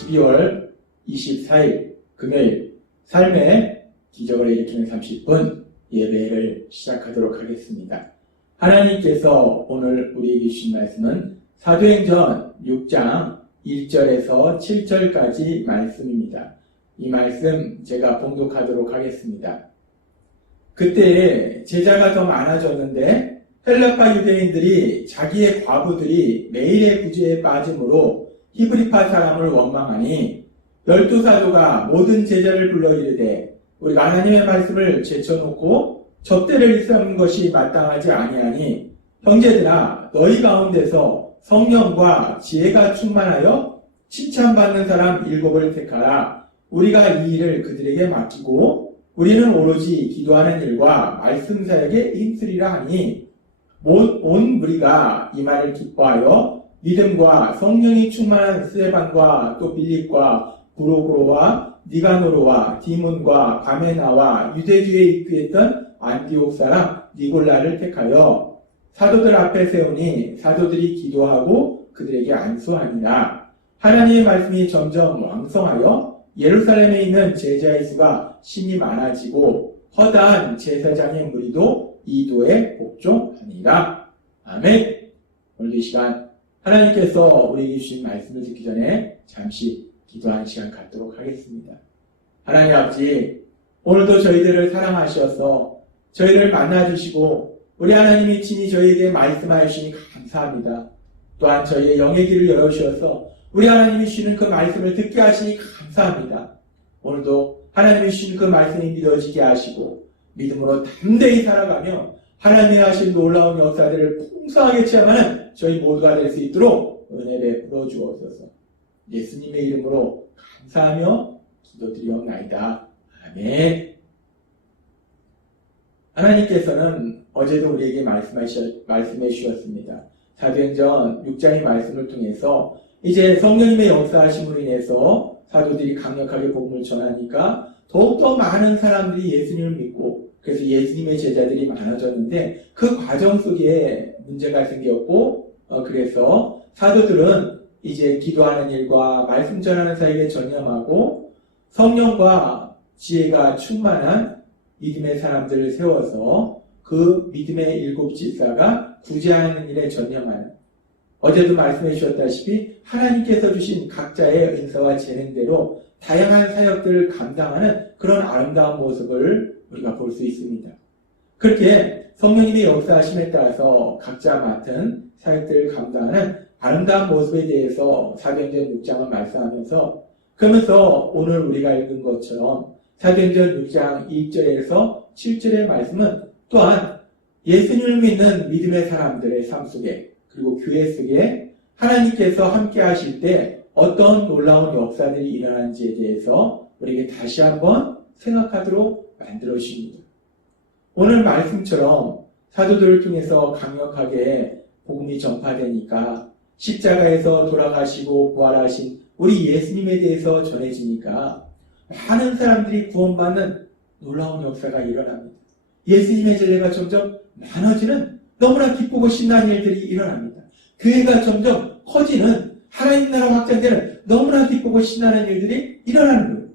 12월 24일 금요일 삶의 기적을 일으키는 30분 예배를 시작하도록 하겠습니다. 하나님께서 오늘 우리에게 주신 말씀은 사도행전 6장 1절에서 7절까지 말씀입니다. 이 말씀 제가 봉독하도록 하겠습니다. 그때 제자가 더 많아졌는데 헬라파 유대인들이 자기의 과부들이 매일의 구제에 빠짐으로 히브리파 사람을 원망하니 12사도가 모든 제자를 불러 이르되 우리가 하나님의 말씀을 제쳐놓고 접대를 삼는 것이 마땅하지 아니하니 형제들아 너희 가운데서 성령과 지혜가 충만하여 칭찬받는 사람 7을 택하라. 우리가 이 일을 그들에게 맡기고 우리는 오로지 기도하는 일과 말씀 사역에 힘쓰리라 하니 온 무리가 이 말을 기뻐하여 믿음과 성령이 충만한 스데반과 또 빌립과 브로고로와 니가노로와 디몬과 바메나와 유대주에 입교했던 안디옥 사람 니골라를 택하여 사도들 앞에 세우니 사도들이 기도하고 그들에게 안수하니라. 하나님의 말씀이 점점 왕성하여 예루살렘에 있는 제자의 수가 심히 많아지고 허다한 제사장의 무리도 이도에 복종하니라. 아멘. 오늘 이 시간 하나님께서 우리에게 주신 말씀을 듣기 전에 잠시 기도하는 시간 갖도록 하겠습니다. 하나님 아버지, 오늘도 저희들을 사랑하셔서 저희를 만나주시고 우리 하나님이 친히 저희에게 말씀하여 주시니 감사합니다. 또한 저희의 영의 길을 열어주셔서 우리 하나님이 주시는 그 말씀을 듣게 하시니 감사합니다. 오늘도 하나님이 주시는 그 말씀이 믿어지게 하시고 믿음으로 담대히 살아가며 하나님이 하신 놀라운 역사들을 풍성하게 체험하는 저희 모두가 될 수 있도록 은혜 베풀어 주옵소서. 예수님의 이름으로 감사하며 기도드리옵나이다. 아멘. 하나님께서는 어제도 우리에게 말씀해 주셨습니다. 사도행전 6장의 말씀을 통해서 이제 성령님의 역사하심으로 인해서 사도들이 강력하게 복음을 전하니까 더욱더 많은 사람들이 예수님을 믿고 그래서 예수님의 제자들이 많아졌는데 그 과정 속에 문제가 생겼고 그래서 사도들은 이제 기도하는 일과 말씀 전하는 사역에 전념하고 성령과 지혜가 충만한 믿음의 사람들을 세워서 그 믿음의 7 집사가 구제하는 일에 전념하는 어제도 말씀해 주셨다시피 하나님께서 주신 각자의 은사와 재능대로 다양한 사역들을 감당하는 그런 아름다운 모습을 우리가 볼 수 있습니다. 그렇게 성령님의 역사하심에 따라서 각자 맡은 사역들을 감당하는 아름다운 모습에 대해서 사도행전 6장을 말씀하면서 그러면서 오늘 우리가 읽은 것처럼 사도행전 6장 1절에서 7절의 말씀은 또한 예수님을 믿는 믿음의 사람들의 삶 속에 그리고 교회 속에 하나님께서 함께 하실 때 어떤 놀라운 역사들이 일어나는지에 대해서 우리에게 다시 한번 생각하도록 만들어 주십니다. 오늘 말씀처럼 사도들을 통해서 강력하게 복음이 전파되니까 십자가에서 돌아가시고 부활하신 우리 예수님에 대해서 전해지니까 많은 사람들이 구원받는 놀라운 역사가 일어납니다. 예수님의 전례가 점점 많아지는 너무나 기쁘고 신나는 일들이 일어납니다. 교회가 점점 커지는 하나님 나라 확장되는 너무나 기쁘고 신나는 일들이 일어나는 거예요.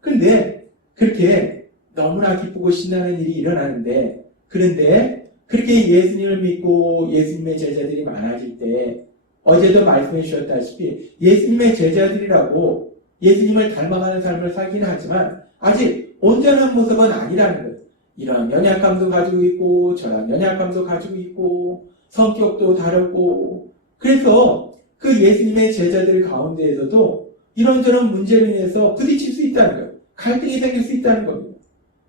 그런데 그렇게 너무나 기쁘고 신나는 일이 일어나는데 그런데 그렇게 예수님을 믿고 예수님의 제자들이 많아질 때 어제도 말씀해 주셨다시피 예수님의 제자들이라고 예수님을 닮아가는 삶을 살기는 하지만 아직 온전한 모습은 아니라는 거예요. 이런 연약감도 가지고 있고 저런 연약감도 가지고 있고 성격도 다르고 그래서 그 예수님의 제자들 가운데에서도 이런저런 문제로 인해서 부딪힐 수 있다는 거예요. 갈등이 생길 수 있다는 겁니다.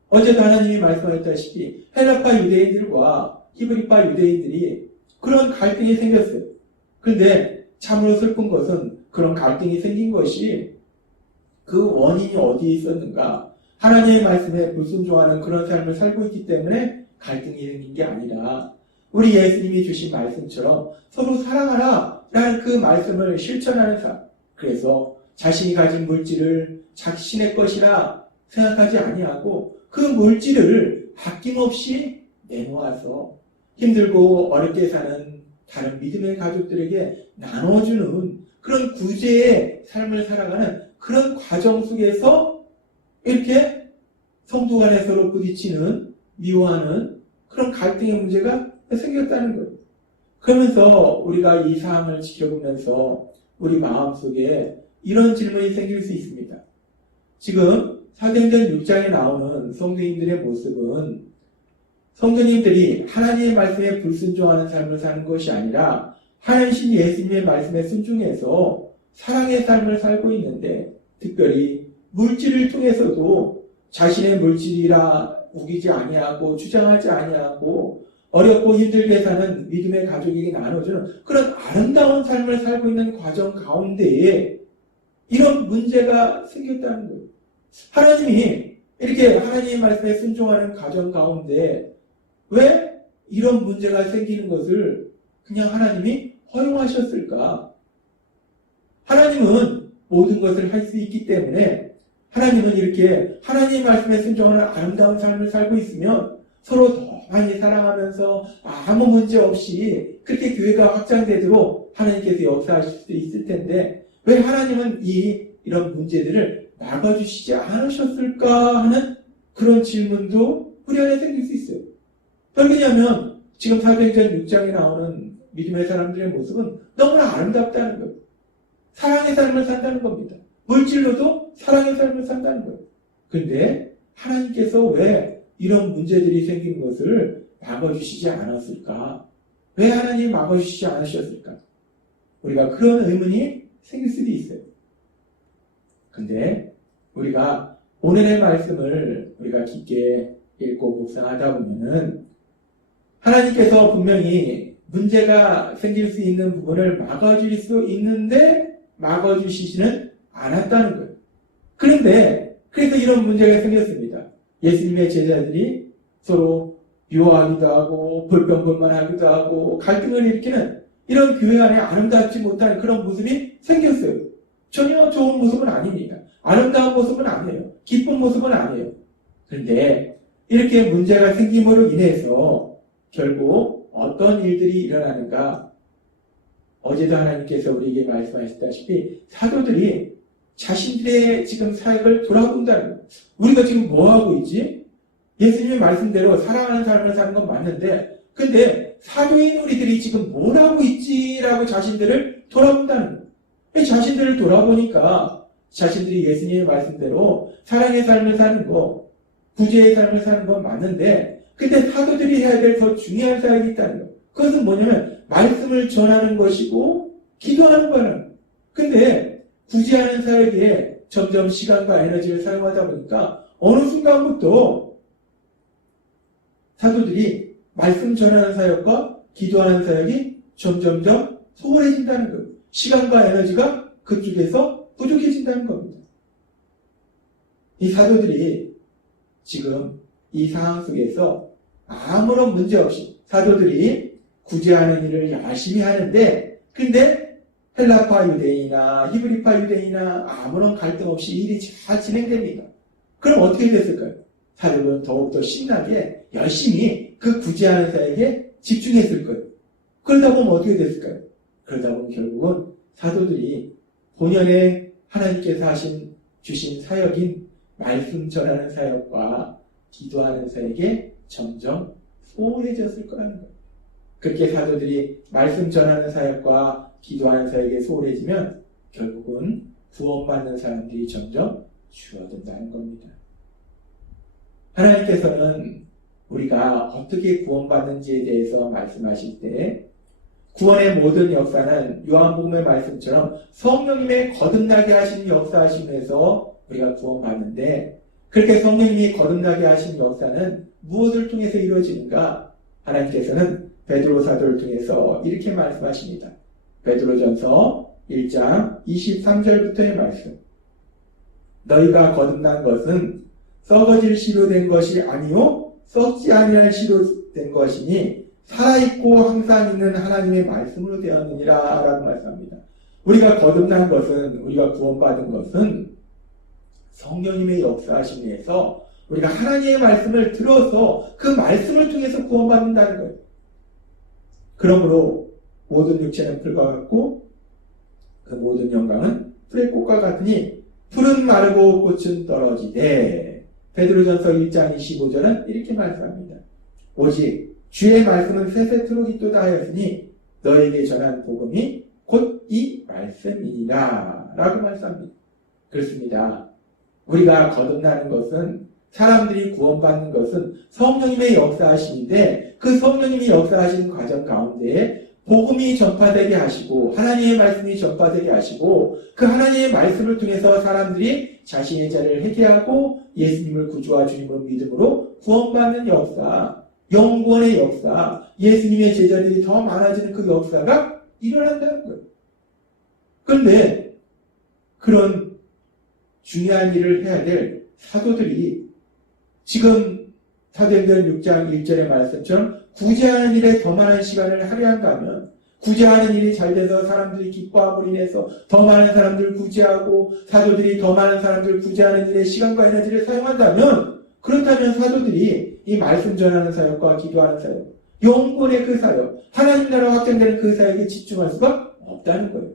어제도 하나님이 말씀하셨다시피 헬라파 유대인들과 히브리파 유대인들이 그런 갈등이 생겼어요. 그런데 참으로 슬픈 것은 그런 갈등이 생긴 것이 그 원인이 어디에 있었는가? 하나님의 말씀에 불순종하는 그런 삶을 살고 있기 때문에 갈등이 생긴 게 아니라 우리 예수님이 주신 말씀처럼 서로 사랑하라 라는 그 말씀을 실천하는 삶. 그래서 자신이 가진 물질을 자신의 것이라 생각하지 아니하고 그 물질을 아낌없이 내놓아서 힘들고 어렵게 사는 다른 믿음의 가족들에게 나눠주는 그런 구제의 삶을 살아가는 그런 과정 속에서 이렇게 성도 간에 서로 부딪히는, 미워하는 그런 갈등의 문제가 생겼다는 거예요. 그러면서 우리가 이 상황을 지켜보면서 우리 마음속에 이런 질문이 생길 수 있습니다. 지금 사도행전 6장에 나오는 성도님들의 모습은 성도님들이 하나님의 말씀에 불순종하는 삶을 사는 것이 아니라 하나님 예수님의 말씀에 순종해서 사랑의 삶을 살고 있는데, 특별히 물질을 통해서도 자신의 물질이라 우기지 아니하고 주장하지 아니하고 어렵고 힘들게 사는 믿음의 가족에게 나눠주는 그런 아름다운 삶을 살고 있는 과정 가운데에 이런 문제가 생겼다는 거예요. 하나님이 이렇게 하나님의 말씀에 순종하는 과정 가운데 왜 이런 문제가 생기는 것을 그냥 하나님이 허용하셨을까? 하나님은 모든 것을 할 수 있기 때문에 하나님은 이렇게 하나님의 말씀에 순종하는 아름다운 삶을 살고 있으면 서로 더 많이 사랑하면서 아무 문제 없이 그렇게 교회가 확장되도록 하나님께서 역사하실 수도 있을 텐데 왜 하나님은 이런 문제들을 막아주시지 않으셨을까 하는 그런 질문도 우리 안에 생길 수 있어요. 왜냐하면 지금 사도행전 6장에 나오는 믿음의 사람들의 모습은 너무나 아름답다는 거예요. 사랑의 삶을 산다는 겁니다. 물질로도 사랑의 삶을 산다는 거예요. 근데 하나님께서 왜 이런 문제들이 생긴 것을 막아주시지 않았을까? 왜 하나님이 막아주시지 않으셨을까? 우리가 그런 의문이 생길 수도 있어요. 근데 우리가 오늘의 말씀을 우리가 깊게 읽고 묵상하다 보면은 하나님께서 분명히 문제가 생길 수 있는 부분을 막아줄 수 있는데 막아주시지는 않았다는 거예요. 그래서 이런 문제가 생겼습니다. 예수님의 제자들이 서로 미워하기도 하고 불평불만하기도 하고 갈등을 일으키는 이런 교회 안에 아름답지 못한 그런 모습이 생겼어요. 전혀 좋은 모습은 아닙니다. 아름다운 모습은 아니에요. 기쁜 모습은 아니에요. 그런데 이렇게 문제가 생김으로 인해서 결국 어떤 일들이 일어나는가? 어제도 하나님께서 우리에게 말씀하셨다시피 사도들이 자신들의 지금 사역을 돌아본다는 거예요. 우리가 지금 뭐 하고 있지? 예수님의 말씀대로 사랑하는 삶을 사는 건 맞는데 근데 사도인 우리들이 지금 뭘 하고 있지라고 자신들을 돌아본다는 거예요. 자신들을 돌아보니까 자신들이 예수님의 말씀대로 사랑의 삶을 사는 거, 구제의 삶을 사는 건 맞는데 근데 사도들이 해야 될 더 중요한 사역이 있다는 거예요. 그것은 뭐냐면 말씀을 전하는 것이고 기도하는 거는. 근데 구제하는 사역에 점점 시간과 에너지를 사용하다 보니까 어느 순간부터 사도들이 말씀 전하는 사역과 기도하는 사역이 점점점 소홀해진다는 거예요. 시간과 에너지가 그쪽에서 부족해진다는 겁니다. 이 사도들이 지금 이 상황 속에서 아무런 문제 없이 사도들이 구제하는 일을 열심히 하는데 근데 헬라파 유대인이나 히브리파 유대인이나 아무런 갈등 없이 일이 잘 진행됩니다. 그럼 어떻게 됐을까요? 사도들은 더욱더 신나게 열심히 그 구제하는 사역에 집중했을 거예요. 그러다 보면 어떻게 됐을까요? 그러다 보면 결국은 사도들이 본연의 하나님께서 주신 사역인 말씀 전하는 사역과 기도하는 사역에 점점 소홀해졌을 거라는 거예요. 그렇게 사도들이 말씀 전하는 사역과 기도하는 사역에 소홀해지면 결국은 구원받는 사람들이 점점 줄어든다는 겁니다. 하나님께서는 우리가 어떻게 구원받는지에 대해서 말씀하실 때 구원의 모든 역사는 요한복음의 말씀처럼 성령님의 거듭나게 하신 역사하심에서 우리가 구원받는데 그렇게 성령님이 거듭나게 하신 역사는 무엇을 통해서 이루어지는가? 하나님께서는 베드로 사도를 통해서 이렇게 말씀하십니다. 베드로전서 1장 23절부터의 말씀. 너희가 거듭난 것은 썩어질 씨로 된 것이 아니요 썩지 아니할 씨로 된 것이니 살아있고 항상 있는 하나님의 말씀으로 되었느니라 라고 말씀합니다. 우리가 거듭난 것은 우리가 구원받은 것은 성령님의 역사하심에서 우리가 하나님의 말씀을 들어서 그 말씀을 통해서 구원받는다는 거예요. 그러므로 모든 육체는 불과 같고 그 모든 영광은 풀의 꽃과 같으니 풀은 마르고 꽃은 떨어지되. 베드로전서 1장 25절은 이렇게 말씀합니다. 오직 주의 말씀은 세세토록 있도다 하였으니 너에게 전한 복음이 곧 이 말씀이니라 라고 말씀합니다. 그렇습니다. 우리가 거듭나는 것은, 사람들이 구원받는 것은 성령님의 역사하심인데, 그 성령님이 역사하시는 과정 가운데 복음이 전파되게 하시고 하나님의 말씀이 전파되게 하시고, 그 하나님의 말씀을 통해서 사람들이 자신의 죄를 회개하고 예수님을 구주와 주님으로 믿음으로 구원받는 역사, 영구원의 역사, 예수님의 제자들이 더 많아지는 그 역사가 일어난다는 거예요. 그런데 그런 중요한 일을 해야 될 사도들이 지금 사도행전 6장 1절의 말씀처럼 구제하는 일에 더 많은 시간을 할애한가 하면, 구제하는 일이 잘 돼서 사람들이 기뻐함으로 인해서 더 많은 사람들을 구제하고 사도들이 더 많은 사람들을 구제하는 일에 시간과 에너지를 사용한다면, 그렇다면 사도들이 이 말씀 전하는 사역과 기도하는 사역, 영혼의 그 사역, 하나님 나라 확장되는 그 사역에 집중할 수가 없다는 거예요.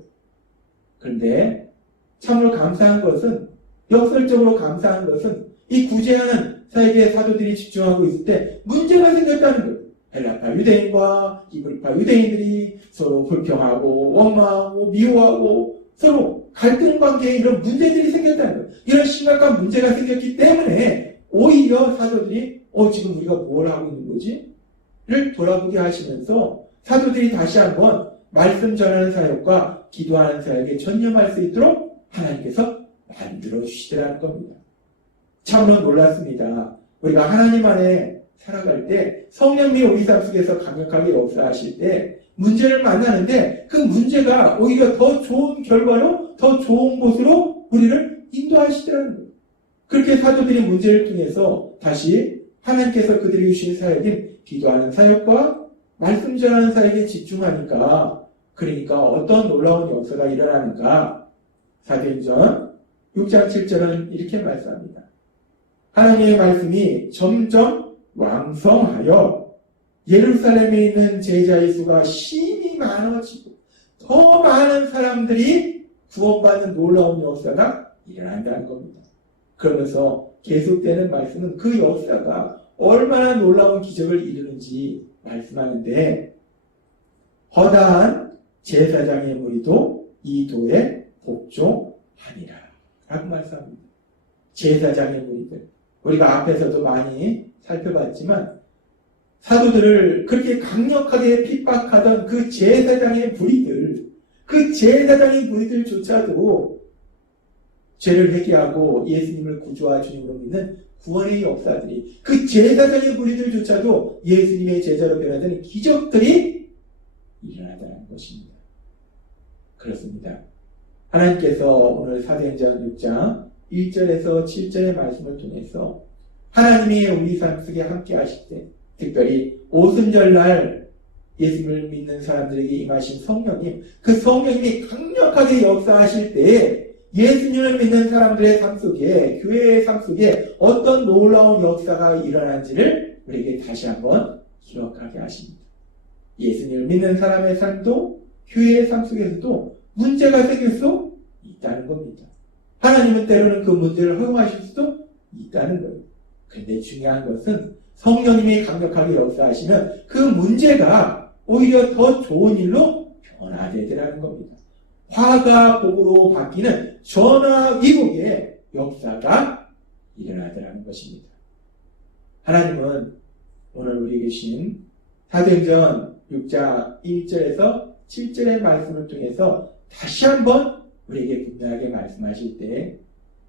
그런데 참으로 감사한 것은, 역설적으로 감사한 것은 이 구제하는 사역에 사도들이 집중하고 있을 때 문제가 생겼다는 거예요. 헬라파 유대인과 히브리파 유대인들이 서로 불평하고 원망하고 미워하고 서로 갈등 관계에 이런 문제들이 생겼다는 거예요. 이런 심각한 문제가 생겼기 때문에 오히려 사도들이 지금 우리가 뭘 하고 있는 거지? 를 돌아보게 하시면서 사도들이 다시 한번 말씀 전하는 사역과 기도하는 사역에 전념할 수 있도록 하나님께서 만들어 주시더라는 겁니다. 참으로 놀랐습니다. 우리가 하나님 안에 살아갈 때 성령님이 우리 삶 속에서 강력하게 역사하실 때 문제를 만나는데 그 문제가 오히려 더 좋은 결과로, 더 좋은 곳으로 우리를 인도하시더라는 거예요. 그렇게 사도들이 문제를 통해서 다시 하나님께서 그들이 주신 사역인 기도하는 사역과 말씀 전하는 사역에 집중하니까, 그러니까 어떤 놀라운 역사가 일어나는가? 사도행전 6장 7절은 이렇게 말씀합니다. 하나님의 말씀이 점점 왕성하여 예루살렘에 있는 제자의 수가 심히 많아지고 더 많은 사람들이 구원받는 놀라운 역사가 일어난다는 겁니다. 그러면서 계속되는 말씀은 그 역사가 얼마나 놀라운 기적을 이루는지 말씀하는데, 허다한 제사장의 무리도 이 도에 복종하니라 라고 말씀합니다. 제사장의 무리들, 우리가 앞에서도 많이 살펴봤지만 사도들을 그렇게 강력하게 핍박하던 그 제사장의 무리들, 그 제사장의 무리들조차도 죄를 회개하고 예수님을 구주와 주님으로 믿는 구원의 역사들이, 그 제사장의 무리들조차도 예수님의 제자로 변화되는 기적들이 일어나다는 것입니다. 그렇습니다. 하나님께서 오늘 사도행전 6장 1절에서 7절의 말씀을 통해서 하나님이 우리 삶 속에 함께 하실 때, 특별히 오순절날 예수님을 믿는 사람들에게 임하신 성령님, 그 성령님이 강력하게 역사하실 때 예수님을 믿는 사람들의 삶 속에, 교회의 삶 속에 어떤 놀라운 역사가 일어난지를 우리에게 다시 한번 기억하게 하십니다. 예수님을 믿는 사람의 삶도, 교회의 삶 속에서도 문제가 생길 수 있다는 겁니다. 하나님은 때로는 그 문제를 허용하실 수도 있다는 거예요. 그런데 중요한 것은 성령님이 강력하게 역사하시면 그 문제가 오히려 더 좋은 일로 변화되더라는 겁니다. 화가 복으로 바뀌는 전화위복의 역사가 일어나더라는 것입니다. 하나님은 오늘 우리에게 주신 사도행전 6장 1절에서 7절의 말씀을 통해서 다시 한번 우리에게 분명하게 말씀하실 때,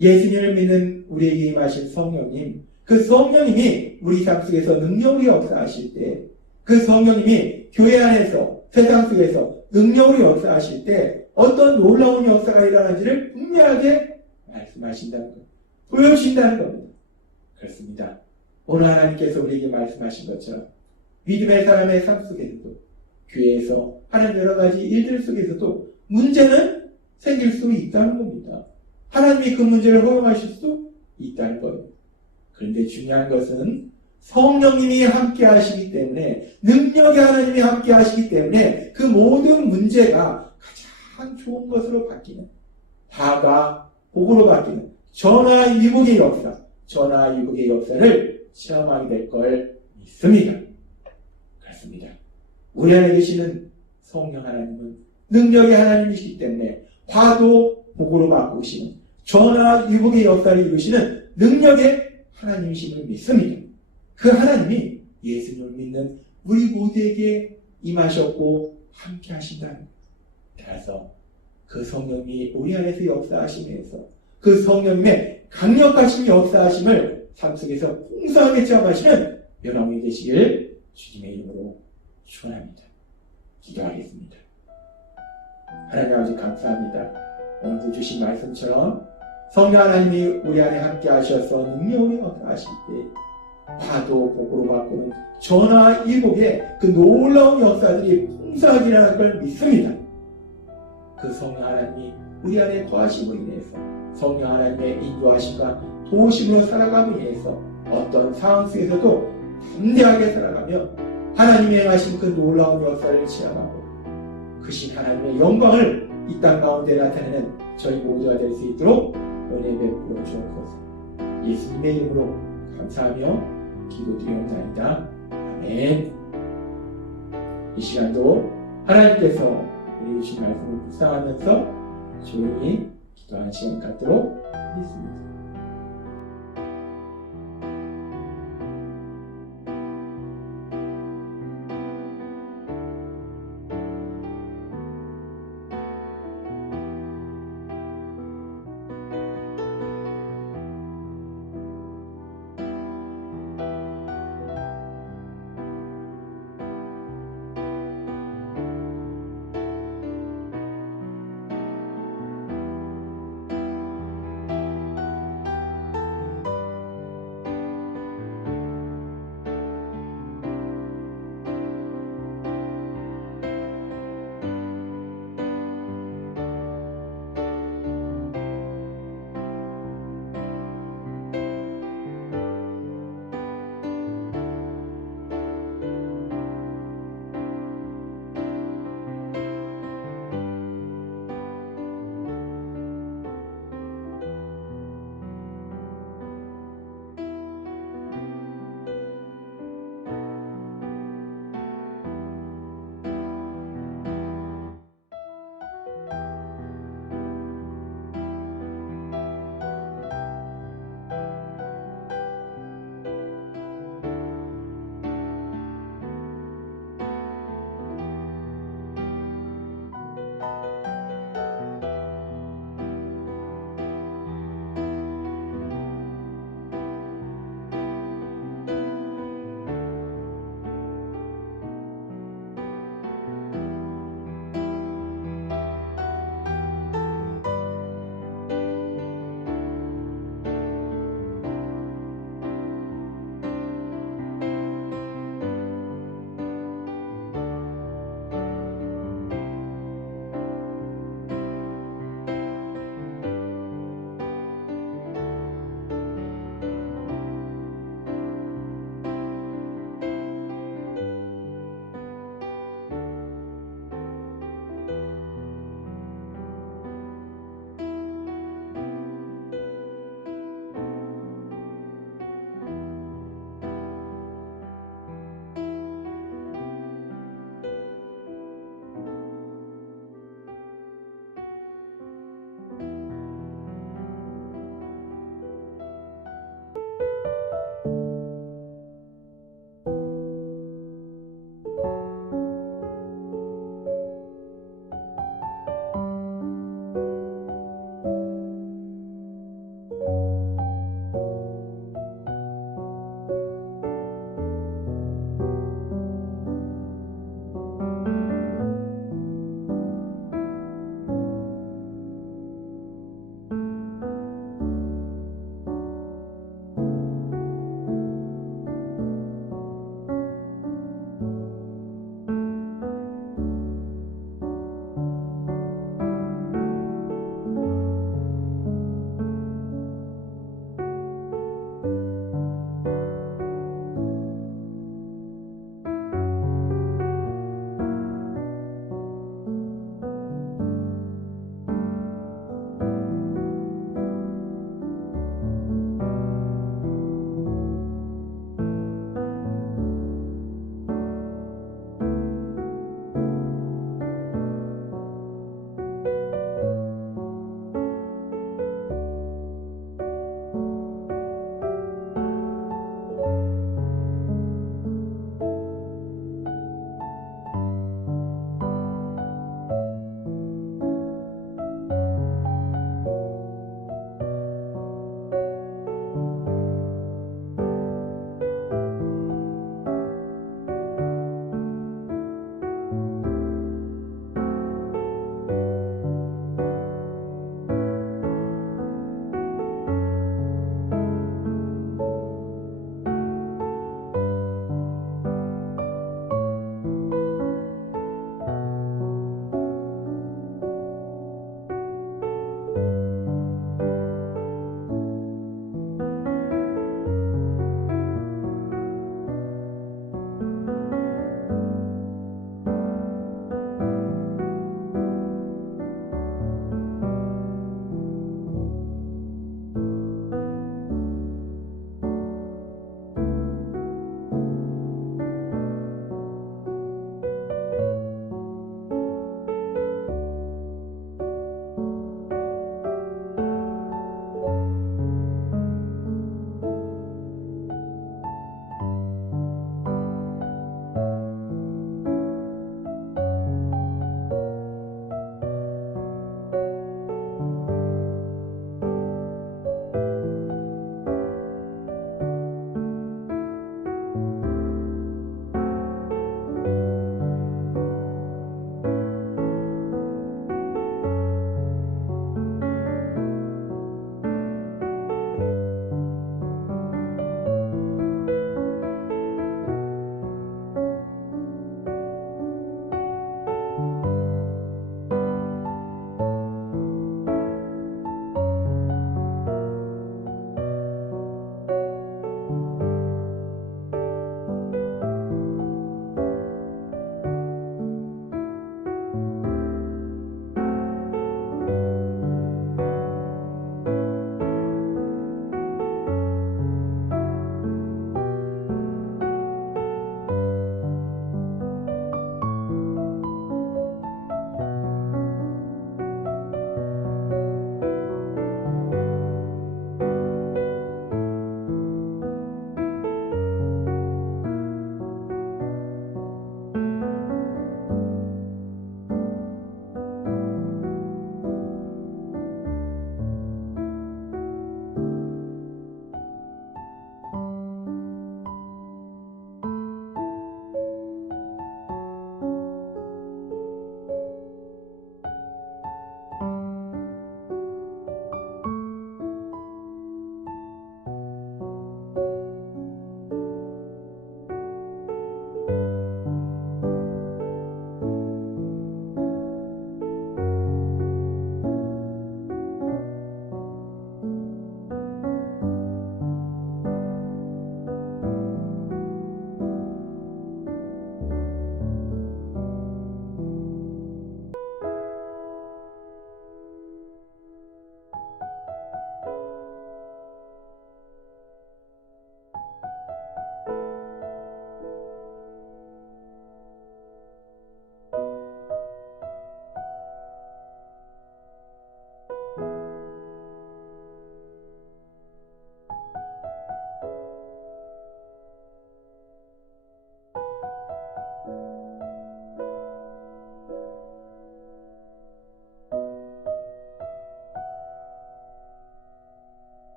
예수님을 믿는 우리에게 임하신 성령님, 그 성령님이 우리 삶 속에서 능력으로 역사하실 때, 그 성령님이 교회 안에서, 세상 속에서 능력으로 역사하실 때 어떤 놀라운 역사가 일어나는지를 분명하게 말씀하신다는 것, 보여주신다는 겁니다. 그렇습니다. 오늘 하나님께서 우리에게 말씀하신 것처럼 믿음의 사람의 삶 속에서도, 교회에서 하는 여러 가지 일들 속에서도 문제는 생길 수 있다는 겁니다. 하나님이 그 문제를 허용하실 수도 있다는 거예요. 그런데 중요한 것은 성령님이 함께 하시기 때문에, 능력의 하나님이 함께 하시기 때문에 그 모든 문제가 참 좋은 것으로 바뀌는, 다가 복으로 바뀌는 전화위복의 역사, 전화위복의 역사를 체험하게 될 걸 믿습니다. 그렇습니다. 우리 안에 계시는 성령 하나님은 능력의 하나님이시기 때문에 화도 복으로 바꾸시는 전화위복의 역사를 이루시는 능력의 하나님이심을 믿습니다. 그 하나님이 예수님을 믿는 우리 모두에게 임하셨고 함께 하신다는 것. 따라서 그 성령이 우리 안에서 역사하시면서 그 성령님의 강력하신 역사하심을 삶 속에서 풍성하게 체험하시는 여러분이 되시길 주님의 이름으로 축원합니다. 기도하겠습니다. 하나님 아버지 감사합니다. 오늘도 주신 말씀처럼 성령 하나님이 우리 안에 함께 하셔서 능력으로 역사하실 때 화도 복으로 바꾸는 전화위복의 그 놀라운 역사들이 풍성하게 일어날 걸 믿습니다. 그 성령 하나님이 우리 안에 거하심으로 인해서 성령 하나님의 인도하심과 도우심으로 살아감으로 인해서 어떤 상황 속에서도 담대하게 살아가며 하나님이 행하신 그 놀라운 역사를 체험하고 크신 하나님의 영광을 이 땅 가운데 나타내는 저희 모두가 될 수 있도록 은혜 베풀어 주옵소서. 예수님의 이름으로 감사하며 기도드리옵나이다. 아멘. 이 시간도 하나님께서 우리 주신 말씀을 묵상하면서 조용히 기도하는 시간 갖도록 하겠습니다.